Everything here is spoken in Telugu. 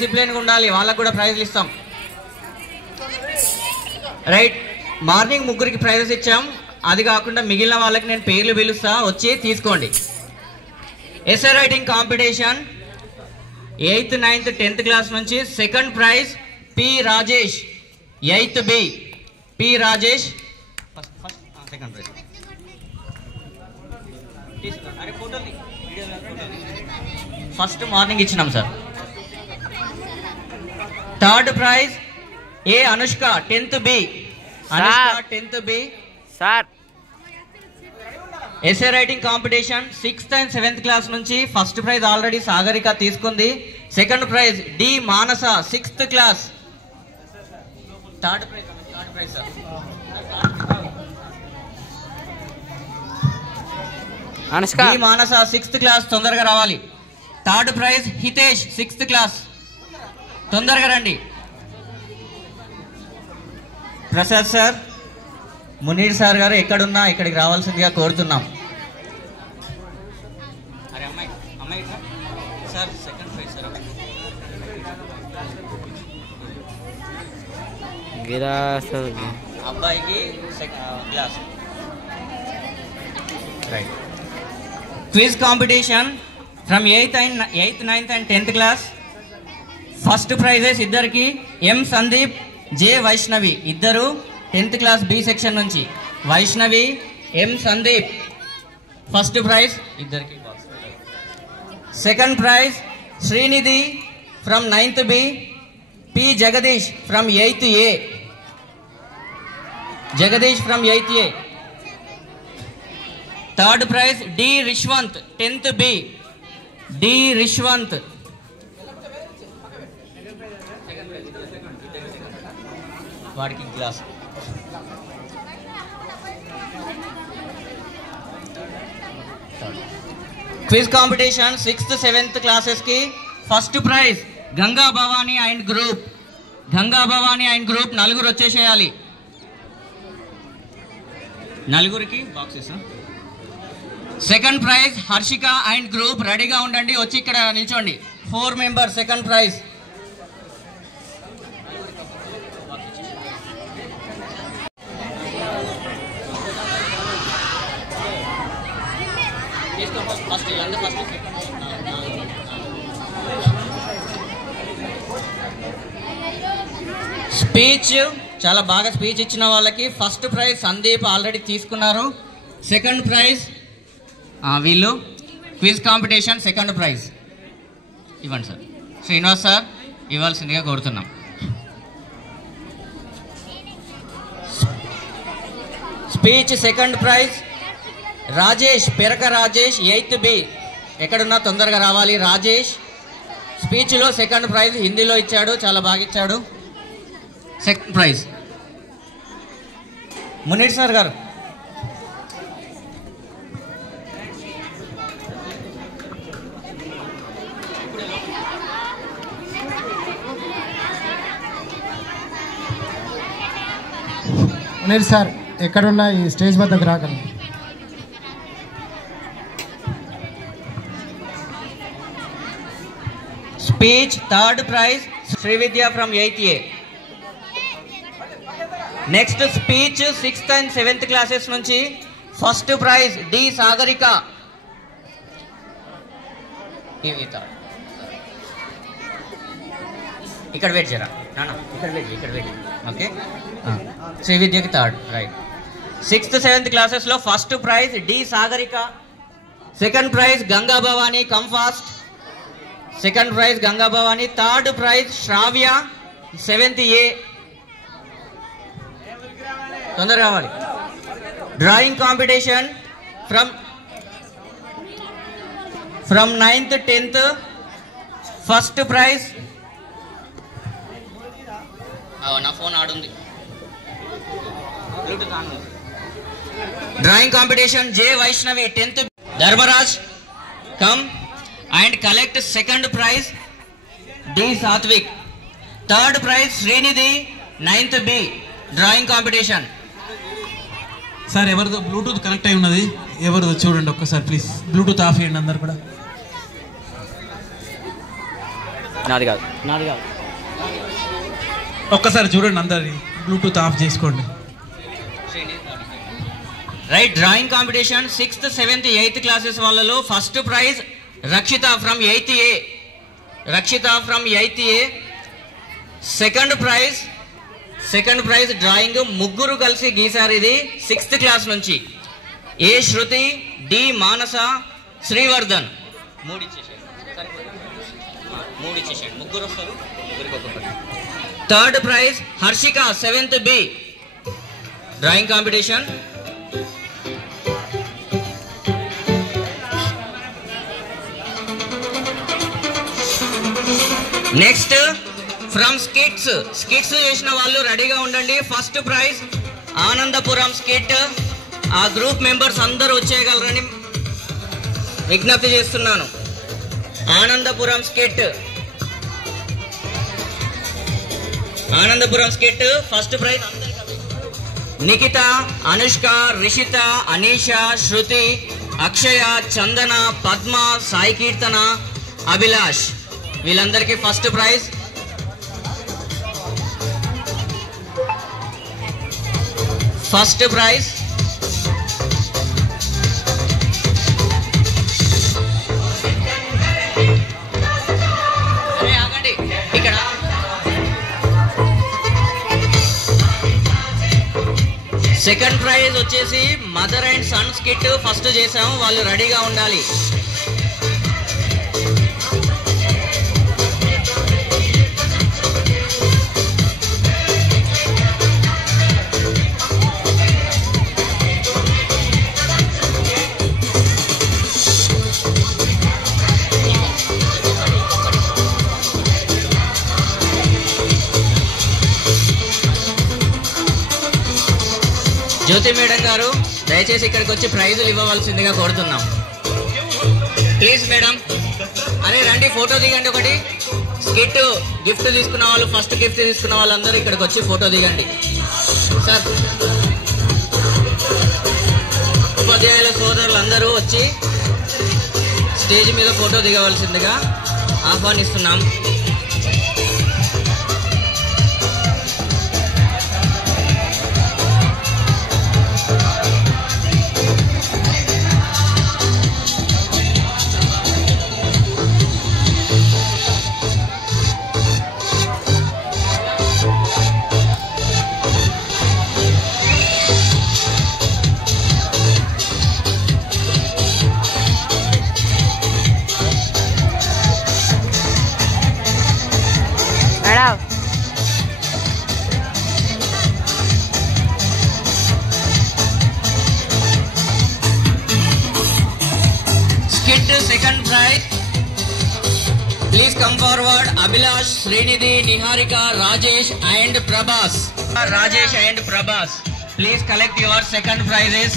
డిసిప్లిన్ గా ఉండాలి, వాళ్ళకు కూడా ప్రైజ్లు ఇస్తాం. రైట్, మార్నింగ్ ముగ్గురికి ప్రైజెస్ ఇచ్చాం. అది కాకుండా మిగిలిన వాళ్ళకి నేను పేర్లు పిలుస్తా, వచ్చి తీసుకోండి. SA writing competition 8th, 9th, 10th class నుంచి second prize P Rajesh, 8th B P Rajesh second prize. First morning ఇచ్చినాం sir. Third prize A Anushka, 10th B, Anushka 10th B sir. SA writing competition 6th and 7th class నుంచి ఫస్ట్ ప్రైజ్ ఆల్రెడీ సాగరిక తీసుకుంది. Second prize D Manasa, 6th class. Third prize sir Anushka, D Manasa 6th class, తొందరగా రావాలి. Third prize Hitesh, 6th class, తొందరగా రండి. ప్రసాద్ సార్, మునీర్ సార్ గారు ఎక్కడున్నా ఇక్కడికి రావాల్సిందిగా కోరుతున్నాం. అరే అమ్మాయి అమ్మాయి సార్, సెకండ్ ప్రైజ్ సార్. అబ్బాయికి class. Right, quiz competition from 8th, 9th and 10th class. First prices ఇద్దరికి ఎం సందీప్, జే వైష్ణవి, ఇద్దరు 10th క్లాస్ బి సెక్షన్ నుంచి. Vaishnavi, M Sandeep, first prize ఇద్దరికి. Second prize Srinidhi from 9th B, P Jagadish from 8th A, Jagadish from 8th A. Third prize D Rishwanth, 10th B, D Rishwanth. వాడికి class. Quiz competition 6th, 7th classes కి first prize Ganga Bhavani and group. Ganga Bhavani and group నలుగురు వచ్చేసేయాలి. నలుగురికి boxes. Second prize Harshika and group, రెడీగా ఉండండి, వచ్చి ఇక్కడ నిల్చోండి. 4 members సెకండ్ ప్రైజ్. స్పీచ్ చాలా బాగా స్పీచ్ ఇచ్చిన వాళ్ళకి ఫస్ట్ ప్రైజ్ సందీప్ ఆల్రెడీ తీసుకున్నారు. సెకండ్ ప్రైజ్ వీళ్ళు. క్విజ్ కాంపిటీషన్ సెకండ్ ప్రైజ్ ఇవ్వండి సార్. శ్రీనివాస్ సార్ ఇవ్వాల్సిందిగా కోరుతున్నాం. Speech second prize Rajesh, పెరక Rajesh, 8th B, ఎక్కడున్నా తొందరగా రావాలి. రాజేష్ స్పీచ్లో సెకండ్ ప్రైజ్ హిందీలో ఇచ్చాడు, చాలా బాగా ఇచ్చాడు. సెకండ్ ప్రైజ్ మునీర్ సార్ గారు. మునీర్ సార్ ఎక్కడున్నా ఈ స్టేజ్ వద్దకు రాగలరు. Speech third prize Srividya from 8th A. Next speech 6th and 7th classes నుంచి ఫస్ట్ ప్రైజ్ డి సాగరిక. ఇక్కడ వెయిట్ చేయరా నాన్న, ఇక్కడ వెయిట్. ఓకే, శ్రీవిద్యకి థర్డ్. రైట్, 6th, 7th క్లాసెస్లో first prize D Sagarika. Second prize Ganga Bhavani, come fast. Second prize Ganga Bhavani. Third prize Shravya, 7th A, తొందరగా రావాలి. Drawing competition from 9th, 10th. First prize నా ఫోన్ ఆడుంది. Drawing competition J Vaishnavi, 10th. Dharmaraj come and collect second prize D Satvik. Third prize Srinidhi, 9th B, drawing competition. Sir ఎవరిదో బ్లూటూత్ కనెక్ట్ అయి ఉన్నది, ఎవరిదో చూడండి ఒక్కసారి ప్లీజ్. బ్లూటూత్ ఆఫ్ చేయండి అందరు కూడా. నాది కాదు. ఒక్కసారి చూడండి అందరి బ్లూటూత్ ఆఫ్ చేసుకోండి. Right, drawing competition 6th, 7th, 8th classes వాళ్ళలో first prize Rakshitha from 8th A. Rakshitha from 8th A. Second prize drawing ముగ్గురు కలిసి గీసారు. ఇది 6th క్లాస్ నుంచి. A Shruthi, D Manasa, Srivardhan. మూడు ఇచ్చేసాడు, ముగ్గురు వస్తారు, ముగ్గురికి ఒక్కొక్కటి. Third prize Harshika 7th B drawing competition. Next from skits చేసిన వాళ్ళు రెడీగా ఉండండి. First prize Anandapuram skit. ఆ గ్రూప్ మెంబర్స్ అందరూ వచ్చేయగలరని విజ్ఞప్తి చేస్తున్నాను. Anandapuram skit first prize Nikhitha, Anushka, Rishitha, Anisha, Shruthi, Akshaya, Chandana, Padma, Sai Keerthana, Abhilash, వీళ్ళందరికీ ఫస్ట్ ప్రైజ్. ఆగండి ఇక్కడ. సెకండ్ ప్రైజ్ వచ్చేసి mother and sons skit first చేసాము, వాళ్ళు రెడీగా ఉండాలి. జ్యోతి మేడం గారు దయచేసి ఇక్కడికి వచ్చి ప్రైజులు ఇవ్వవలసిందిగా కోరుతున్నాం. Please madam. అరే రండి, ఫోటో దిగండి. ఒకటి స్కిట్ గిఫ్ట్ తీసుకున్న వాళ్ళు, ఫస్ట్ గిఫ్ట్ తీసుకున్న వాళ్ళందరూ ఇక్కడికి వచ్చి ఫోటో దిగండి. సార్, ఉపాధ్యాయుల సోదరులందరూ వచ్చి స్టేజ్ మీద ఫోటో దిగవలసిందిగా ఆహ్వానిస్తున్నాం. Second prize, please come forward. Abhilash, Srinidhi, Niharika, Rajesh and Prabhas. Please collect your second prizes.